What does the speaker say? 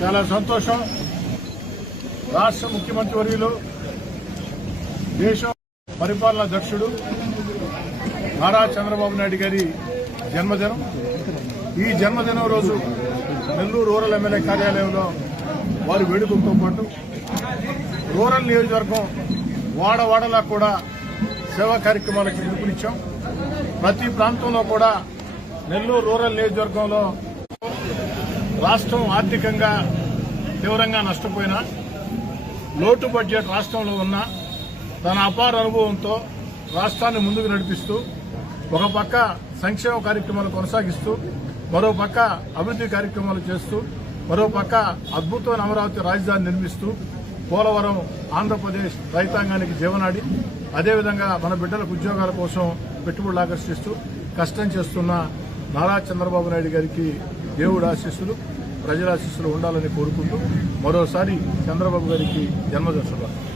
చాలా సంతోషం. రాష్ట్ర ముఖ్యమంత్రి వర్యులు, దేశం పరిపాలనా దక్షుడు నారా చంద్రబాబు నాయుడు గారి జన్మదినం. ఈ జన్మదినం రోజు నెల్లూరు రూరల్ ఎమ్మెల్యే కార్యాలయంలో వారి వేడుకలతో పాటు రూరల్ నియోజకవర్గం వాడవాడలా కూడా సేవా కార్యక్రమాలకు పిలుపునిచ్చాం. ప్రతి ప్రాంతంలో కూడా నెల్లూరు రూరల్ నియోజకవర్గంలో రాష్ట్రం ఆర్థికంగా తీవ్రంగా నష్టపోయినా, లోటు బడ్జెట్ రాష్ట్రంలో ఉన్న తన అపార అనుభవంతో రాష్ట్రాన్ని ముందుకు నడిపిస్తూ ఒక పక్క సంక్షేమ కార్యక్రమాలు కొనసాగిస్తూ, మరో పక్క అభివృద్ది కార్యక్రమాలు చేస్తూ, మరో పక్క అద్భుతమైన అమరావతి రాజధాని నిర్మిస్తూ పోలవరం ఆంధ్రప్రదేశ్ రైతాంగానికి జీవనాడి, అదేవిధంగా మన బిడ్డలకు ఉద్యోగాల కోసం పెట్టుబడులు ఆకర్షిస్తూ కష్టం చేస్తున్న నారా చంద్రబాబు నాయుడు గారికి దేవుడి ఆశీస్సులు, ప్రజల ఆశీస్సులు ఉండాలని కోరుకుంటూ మరోసారి చంద్రబాబు గారికి జన్మదిన శుభాకాంక్షలు.